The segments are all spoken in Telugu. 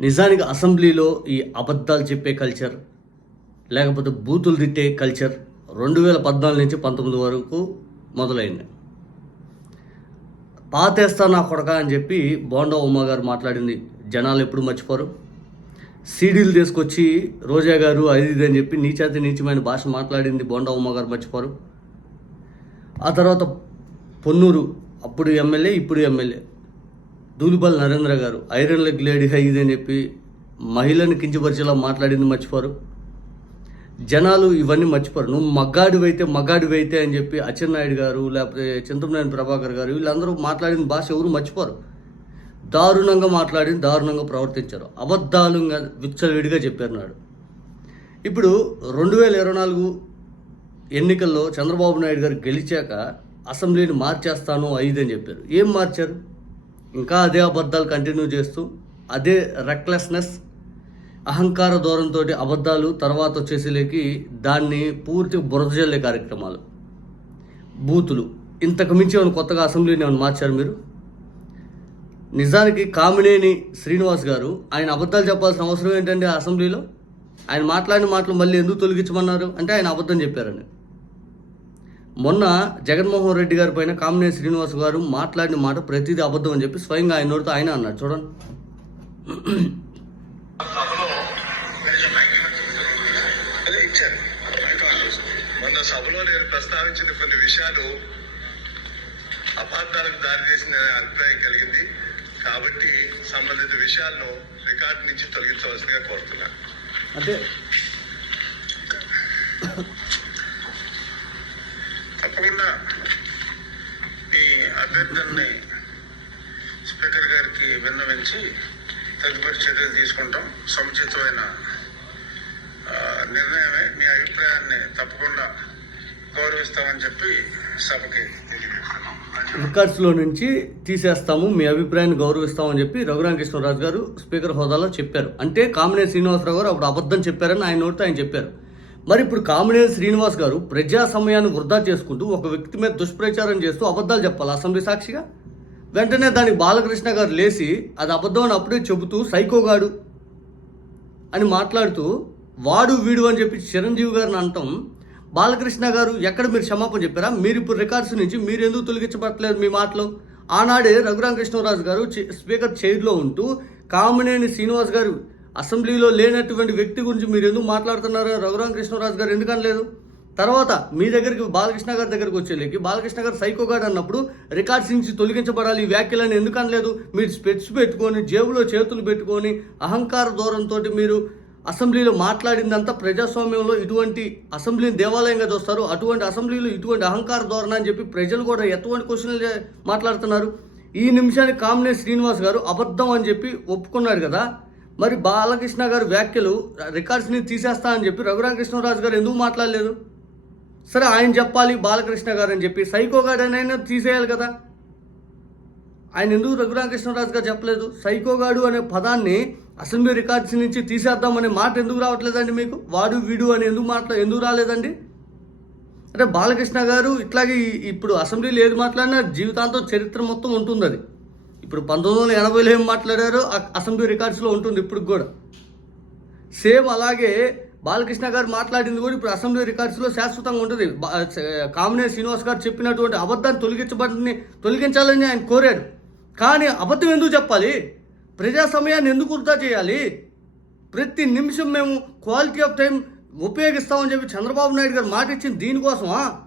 నిజానికి అసెంబ్లీలో ఈ అబద్ధాలు చెప్పే కల్చర్ లేకపోతే బూతులు తిట్టే కల్చర్ రెండు వేల పద్నాలుగు నుంచి పంతొమ్మిది వరకు మొదలైంది. పాతేస్తా నా కొడక అని చెప్పి బోండా ఉమ్మ గారు మాట్లాడింది. జనాలు ఎప్పుడు మర్చిపోరు. సీడీలు తీసుకొచ్చి రోజా గారు అది ఇది అని చెప్పి నీచాతి నీచమైన భాష మాట్లాడింది బోండా ఉమ్మ గారు మర్చిపోరు. ఆ తర్వాత పొన్నూరు అప్పుడు ఎమ్మెల్యే ఇప్పుడు ఎమ్మెల్యే. దూలిబల్ నరేంద్ర గారు ఐరన్ లెగ్ లేడీ హై ఇది అని చెప్పి మహిళను కించపరిచేలా మాట్లాడింది మర్చిపోరు. జనాలు ఇవన్నీ మర్చిపోరు. నువ్వు మగ్గాడివైతే మగ్గాడివైతే అని చెప్పి అచ్చెన్నాయుడు గారు లేకపోతే చంద్రనారాయణ ప్రభాకర్ గారు వీళ్ళందరూ మాట్లాడిన భాష ఎవరు మర్చిపోరు. దారుణంగా మాట్లాడి దారుణంగా ప్రవర్తించారు. అబద్ధాలుగా విచ్చలవిడిగా చెప్పారు నాడు ఇప్పుడు రెండు వేల ఇరవై నాలుగు ఎన్నికల్లో చంద్రబాబు నాయుడు గారు గెలిచాక అసెంబ్లీని మార్చేస్తాను ఐదు అని చెప్పారు. ఏం మార్చారు? ఇంకా అదే అబద్ధాలు కంటిన్యూ చేస్తూ అదే రెక్లెస్నెస్ అహంకార దూరంతో అబద్ధాలు తర్వాత వచ్చేసేలేకి దాన్ని పూర్తి బురద జల్లే కార్యక్రమాలు. బూతులు. ఇంతకు మించి ఏమైనా కొత్తగా అసెంబ్లీని ఏమైనా మార్చారు మీరు? నిజానికి కామినేని శ్రీనివాస్ గారు ఆయన అబద్ధాలు చెప్పాల్సిన అవసరం ఏంటండి అసెంబ్లీలో? ఆయన మాట్లాడిన మాటలు మళ్ళీ ఎందుకు తొలగించమన్నారు? అంటే ఆయన అబద్ధం చెప్పారని. మొన్న జగన్మోహన్ రెడ్డి గారి పైన కామినేని శ్రీనివాస్ గారు మాట్లాడిన మాట ప్రతిదీ అబద్ధం అని చెప్పి స్వయంగా ఆయన నోటితో ఆయన అన్నాడు. చూడండి. మొన్న సభలో నేను ప్రస్తావించిన కొన్ని విషయాలు అపార్థాలకు దారి చేసిన అభిప్రాయం కలిగింది. కాబట్టి సంబంధిత విషయాలను రికార్డు నుంచి తొలగించవలసిందిగా కోరుతున్నాను. అంటే తప్పకుండా ఈ అభ్యర్థుల్ని స్పీకర్ గారికి విన్నవించి తదుపరి చర్యలు తీసుకుంటాం. సముచితమైన నిర్ణయమే మీ అభిప్రాయాన్ని తప్పకుండా గౌరవిస్తామని చెప్పి సభకి తెలియజేస్తున్నాం. రికార్డ్స్లో నుంచి తీసేస్తాము మీ అభిప్రాయాన్ని గౌరవిస్తామని చెప్పి రఘురామకృష్ణరాజు గారు స్పీకర్ హోదాలో చెప్పారు. అంటే కామినేని శ్రీనివాసరావు గారు అప్పుడు అబద్ధం చెప్పారని ఆయన నోటితో ఆయన చెప్పారు. మరి ఇప్పుడు కామినేని శ్రీనివాస్ గారు ప్రజా సమయాన్ని వృధా చేసుకుంటూ ఒక వ్యక్తి మీద దుష్ప్రచారం చేస్తూ అబద్ధాలు చెప్పాలి అసెంబ్లీ సాక్షిగా? వెంటనే దానికి బాలకృష్ణ గారు లేచి అది అబద్ధం అని అప్పుడే చెబుతూ సైకోగాడు అని మాట్లాడుతూ వాడు వీడు అని చెప్పి చిరంజీవి గారిని అంటాం బాలకృష్ణ గారు ఎక్కడ మీరు క్షమాపణ చెప్పారా? మీరు ఇప్పుడు రికార్డ్స్ నుంచి మీరు ఎందుకు తొలగించబట్టలేదు మీ మాటలు? ఆనాడే రఘురామకృష్ణరాజు గారు స్పీకర్ చైర్లో ఉంటూ కామినేని శ్రీనివాస్ గారు అసెంబ్లీలో లేనటువంటి వ్యక్తి గురించి మీరు ఎందుకు మాట్లాడుతున్నారు? రఘురామకృష్ణరాజు గారు ఎందుకని లేదు తర్వాత మీ దగ్గరికి బాలకృష్ణ గారి దగ్గరికి వచ్చేలేకి బాలకృష్ణ గారు సైకోగాడు అన్నప్పుడు రికార్డ్స్ నుంచి తొలగించబడాలి ఈ వ్యాఖ్యలను ఎందుకు అనలేదు? మీరు స్పెట్స్ పెట్టుకొని జేబులో చేతులు పెట్టుకొని అహంకార దూరంతో మీరు అసెంబ్లీలో మాట్లాడిందంతా ప్రజాస్వామ్యంలో ఇటువంటి అసెంబ్లీని దేవాలయంగా చూస్తారు. అటువంటి అసెంబ్లీలో ఇటువంటి అహంకార ధోరణ అని చెప్పి ప్రజలు కూడా ఎటువంటి క్వశ్చన్లు మాట్లాడుతున్నారు? ఈ నిమిషానికి కామినే శ్రీనివాస్ గారు అబద్ధం అని చెప్పి ఒప్పుకున్నాడు కదా? మరి బాలకృష్ణ గారు వ్యాఖ్యలు రికార్డ్స్ని తీసేస్తా అని చెప్పి రఘురామకృష్ణరాజు గారు ఎందుకు మాట్లాడలేదు? సరే ఆయన చెప్పాలి బాలకృష్ణ గారు అని చెప్పి. సైకో గాడనైనా తీసేయాలి కదా. ఆయన ఎందుకు రఘురామకృష్ణరాజు గారు చెప్పలేదు? సైకోగాడు అనే పదాన్ని అసెంబ్లీ రికార్డ్స్ నుంచి తీసేద్దామనే మాట ఎందుకు రావట్లేదండి మీకు? వాడు వీడు అని ఎందుకు మాట్లా ఎందుకు రాలేదండి? అంటే బాలకృష్ణ గారు ఇట్లాగే ఇప్పుడు అసెంబ్లీలో ఏది మాట్లాడినా జీవితాంతం చరిత్ర మొత్తం ఉంటుంది అది ఇప్పుడు పంతొమ్మిది వందల ఎనభైలో ఏం మాట్లాడారో అసెంబ్లీ రికార్డ్స్లో ఉంటుంది ఇప్పుడు కూడా. సేమ్ అలాగే బాలకృష్ణ గారు మాట్లాడింది కూడా ఇప్పుడు అసెంబ్లీ రికార్డ్స్లో శాశ్వతంగా ఉంటుంది. బా- కామినేని శ్రీనివాస్ గారు చెప్పినటువంటి అబద్ధాన్ని తొలగించబడిని తొలగించాలని ఆయన కోరాడు కానీ అబద్ధం ఎందుకు చెప్పాలి? ప్రజా సమయాన్ని ఎందుకు వృధా చేయాలి? ప్రతి నిమిషం మేము క్వాలిటీ ఆఫ్ టైం ఉపయోగిస్తామని చెప్పి చంద్రబాబు నాయుడు గారు మాట ఇచ్చింది దీనికోసమా?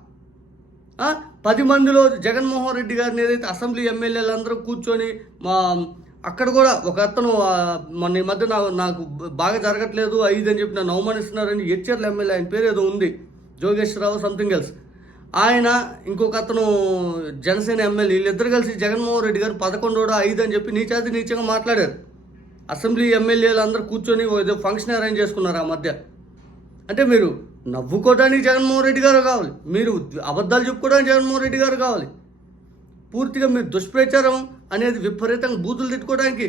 పది మందిలో జగన్మోహన్ రెడ్డి గారిని ఏదైతే అసెంబ్లీ ఎమ్మెల్యేలందరూ కూర్చొని మా అక్కడ కూడా ఒక అతను ఆ, మొన్న ఈ మధ్య నాకు నాకు బాగా జరగట్లేదు ఐదు అని చెప్పి నన్ను అవమానిస్తున్నారని హెచ్ఆర్ల ఎమ్మెల్యే ఆయన పేరు ఏదో ఉంది. జోగేశ్వరరావు సంథింగ్ ఎల్స్ ఆయన ఇంకొక అతను జనసేన ఎమ్మెల్యే వీళ్ళిద్దరు కలిసి జగన్మోహన్ రెడ్డి గారు పదకొండోడో ఐదు అని చెప్పి నీచాతి నీచంగా మాట్లాడారు. అసెంబ్లీ ఎమ్మెల్యేలు అందరూ కూర్చొని ఏదో ఫంక్షన్ అరేంజ్ చేసుకున్నారు ఆ మధ్య. అంటే మీరు నవ్వుకోవడానికి జగన్మోహన్ రెడ్డి గారు కావాలి. మీరు అబద్ధాలు చెప్పుకోవడానికి జగన్మోహన్ రెడ్డి గారు కావాలి. పూర్తిగా మీరు దుష్ప్రచారం అనేది విపరీతంగా బూతులు తిట్టుకోవడానికి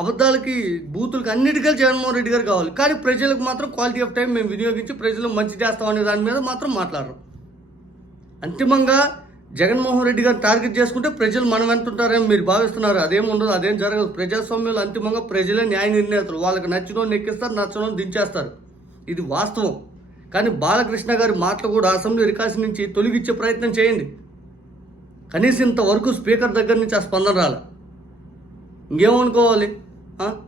అబద్ధాలకి బూతులకి అన్నిటికీ జగన్మోహన్ రెడ్డి గారు కావాలి. కానీ ప్రజలకు మాత్రం క్వాలిటీ ఆఫ్ టైం మేము వినియోగించి ప్రజలు మంచి చేస్తామనే దాని మీద మాత్రం మాట్లాడరు. అంతిమంగా జగన్మోహన్ రెడ్డి గారిని టార్గెట్ చేసుకుంటే ప్రజలు మనం వెంటుంటారని మీరు భావిస్తున్నారు. అదేం ఉండదు అదేం జరగదు. ప్రజాస్వామ్యంలో అంతిమంగా ప్రజలే న్యాయ నిర్ణేతలు. వాళ్ళకి నచ్చినోని ఎక్కిస్తారు నచ్చనోని దించేస్తారు. ఇది వాస్తవం. కానీ బాలకృష్ణ గారి మాటలు కూడా అసెంబ్లీ రికార్డ్స్ నుంచి తొలగించే ప్రయత్నం చేయండి. కనీసం ఇంతవరకు స్పీకర్ దగ్గర నుంచి ఆ స్పందన రాలే. ఇంకేమనుకోవాలి? ఆ?